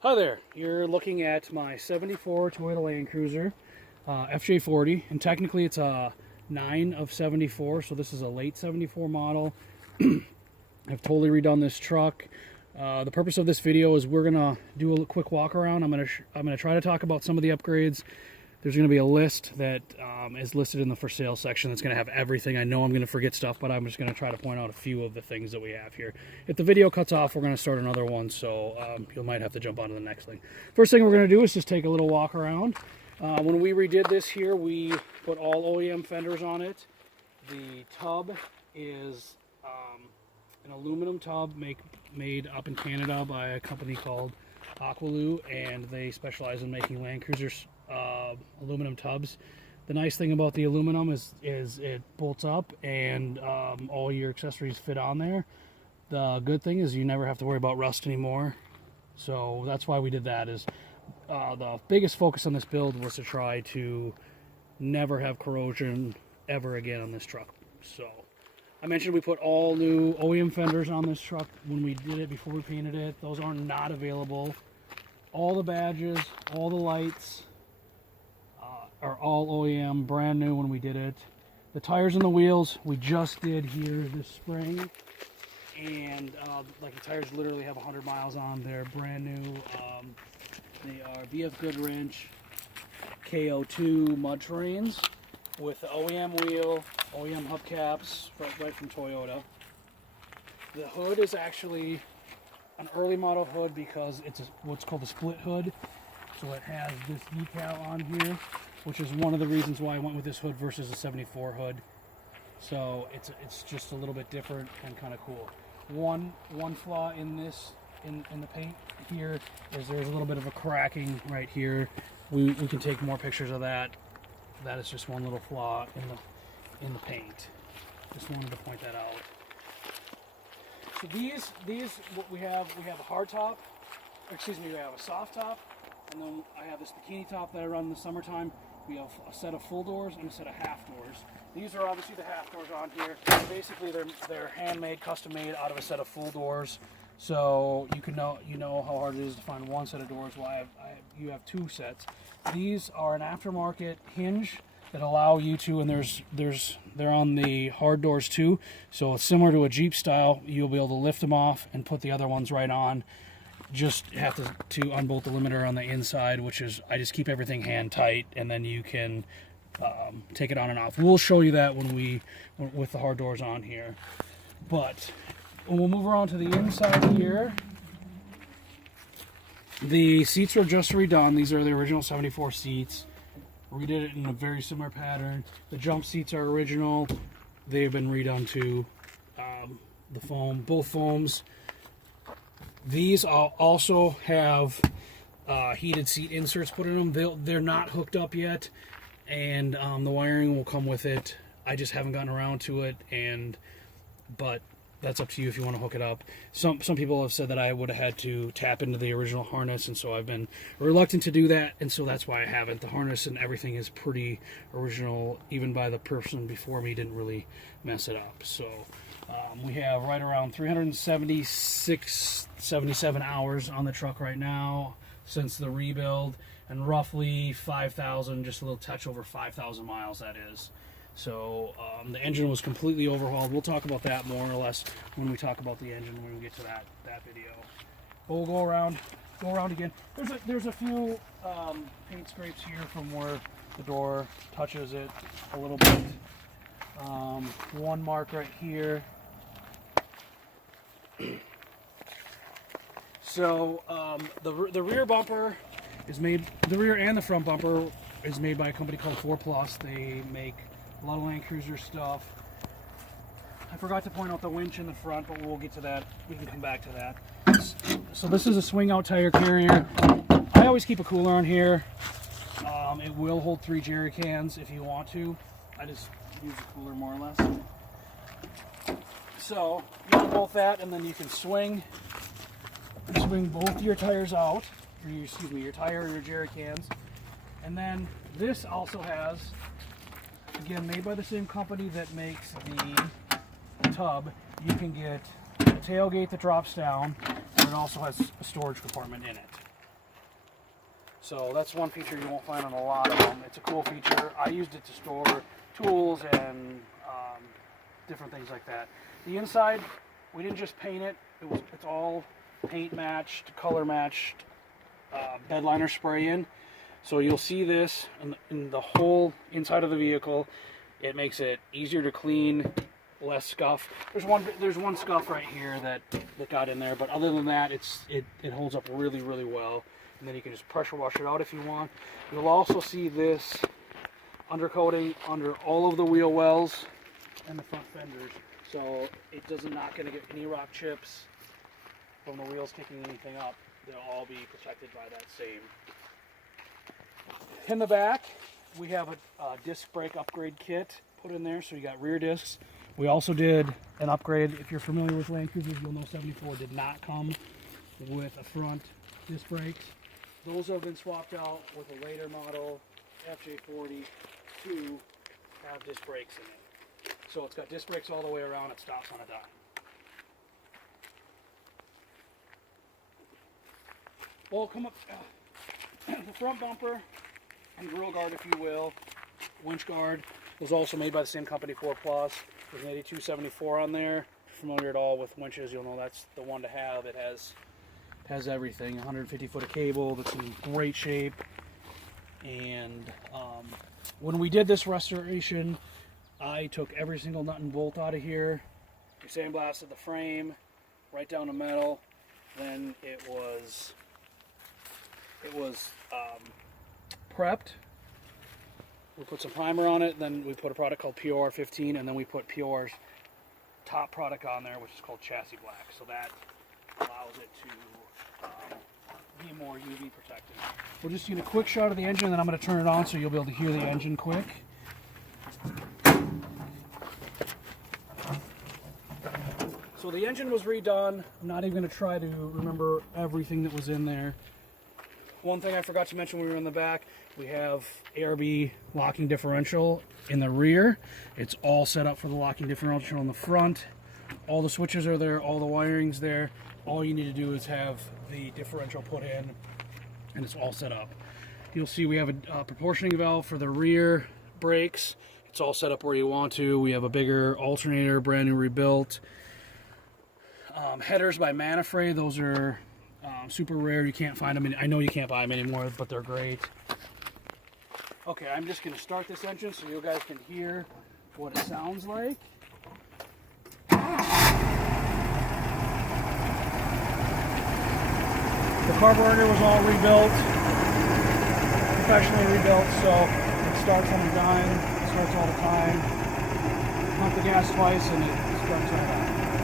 Hi there, you're looking at my 74 Toyota Land Cruiser, fj40, and technically it's a 9 of 74, so this is a late 74 model. I've totally redone this truck. The purpose of this video is we're gonna do a quick walk around. I'm gonna try to talk about some of the upgrades. There's gonna be a list that is listed in the for sale section that's gonna have everything. I know I'm gonna forget stuff, but I'm just gonna try to point out a few of the things that we have here. If the video cuts off, we're gonna start another one, so you might have to jump on to the next thing. First thing we're gonna do is just take a little walk around. When we redid this here, we put all OEM fenders on it. The tub is an aluminum tub made up in Canada by a company called Aqualoo, and they specialize in making Land Cruisers aluminum tubs. The nice thing about the aluminum is it bolts up and all your accessories fit on there. The good thing is you never have to worry about rust anymore, so that's why we did that. Is the biggest focus on this build was to try to never have corrosion ever again on this truck. So I mentioned we put all new OEM fenders on this truck when we did it, before we painted it. Those are not available. All the badges, all the lights are all OEM, brand new when we did it. The tires and the wheels we just did here this spring, and like the tires literally have 100 miles on. They're brand new. They are VF Goodwrench KO2 mud terrains with the OEM wheel, OEM hubcaps right from Toyota. The hood is actually an early model hood because it's what's called a split hood. So it has this decal on here, which is one of the reasons why I went with this hood versus a 74 hood. So it's just a little bit different and kind of cool. One flaw in this in the paint here is there's a little bit of a cracking right here. We can take more pictures of that. That is just one little flaw in the paint. Just wanted to point that out. So these what we have a hard top, excuse me, we have a soft top, and then I have this bikini top that I run in the summertime. We have a set of full doors and a set of half doors. These are obviously the half doors on here. Basically they're handmade, custom made out of a set of full doors. So you know how hard it is to find one set of doors. Well, you have two sets. These are an aftermarket hinge that allow you to, and they're on the hard doors too. So it's similar to a Jeep style. You'll be able to lift them off and put the other ones right on. Just have to unbolt the limiter on the inside, which is, I just keep everything hand tight, and then you can take it on and off. We'll show you that with the hard doors on here. But we'll move around to the inside here. The seats are just redone. These are the original 74 seats. We did it in a very similar pattern. The jump seats are original. They've been redone to the foam, both foams. These also have heated seat inserts put in them. They're not hooked up yet, and the wiring will come with it. I just haven't gotten around to it, but that's up to you if you want to hook it up. Some people have said that I would have had to tap into the original harness, and so I've been reluctant to do that, and so that's why I haven't. The harness and everything is pretty original. Even by the person before me didn't really mess it up. So we have right around 377 hours on the truck right now since the rebuild, and roughly 5,000, just a little touch over 5,000 miles that is. So the engine was completely overhauled. We'll talk about that more or less when we talk about the engine when we get to that video. But we'll go around again. There's a few paint scrapes here from where the door touches it a little bit. One mark right here. So the rear bumper is made. The rear and the front bumper is made by a company called 4Plus. They make a lot of Land Cruiser stuff. I forgot to point out the winch in the front, but we'll get to that. We can come back to that. So this is a swing out tire carrier. I always keep a cooler on here. It will hold 3 jerry cans if you want to. I just use a cooler more or less. So you can bolt that, and then you can swing both your tires out, or your tire or your jerry cans. And then this also has, again, made by the same company that makes the tub, you can get a tailgate that drops down, and it also has a storage compartment in it. So that's one feature you won't find on a lot of them. It's a cool feature. I used it to store tools and different things like that. The inside, we didn't just paint it. It's all paint matched, color matched bed liner spray in. So you'll see this in the whole inside of the vehicle. It makes it easier to clean, less scuff. There's one scuff right here that got in there, but other than that, it holds up really, really well. And then you can just pressure wash it out if you want. You'll also see this undercoating under all of the wheel wells and the front fenders, so it does not going to get any rock chips from the wheels kicking anything up. They'll all be protected by that same. In the back, we have a disc brake upgrade kit put in there, so you got rear discs. We also did an upgrade. If you're familiar with Land Cruisers, you'll know 74 did not come with a front disc brakes. Those have been swapped out with a later model fj40 to have disc brakes in it. So it's got disc brakes all the way around. It stops on a dime. Well, come up. The front bumper and grill guard, if you will, winch guard, was also made by the same company, 4 Plus. There's an 8274 on there. If you're familiar at all with winches, you'll know that's the one to have. It has everything. 150 foot of cable that's in great shape. And when we did this restoration, I took every single nut and bolt out of here. We sandblasted the frame right down to metal. Then it was prepped. We put some primer on it, then we put a product called POR15, and then we put POR's top product on there, which is called Chassis Black. So that allows it to be more UV protected. We'll just get a quick shot of the engine, and then I'm going to turn it on so you'll be able to hear the engine quick. So the engine was redone. I'm not even going to try to remember everything that was in there. One thing I forgot to mention when we were in the back, we have ARB locking differential in the rear. It's all set up for the locking differential in the front. All the switches are there, all the wiring's there. All you need to do is have the differential put in, and it's all set up. You'll see we have a proportioning valve for the rear brakes. It's all set up where you want to. We have a bigger alternator, brand new rebuilt. Headers by Manafray, those are super rare. You can't find them. I know you can't buy them anymore, but they're great. Okay, I'm just going to start this engine so you guys can hear what it sounds like. The carburetor was all rebuilt, professionally rebuilt, so it starts on a dime. It starts all the time. Pump the gas twice and it starts on a dime.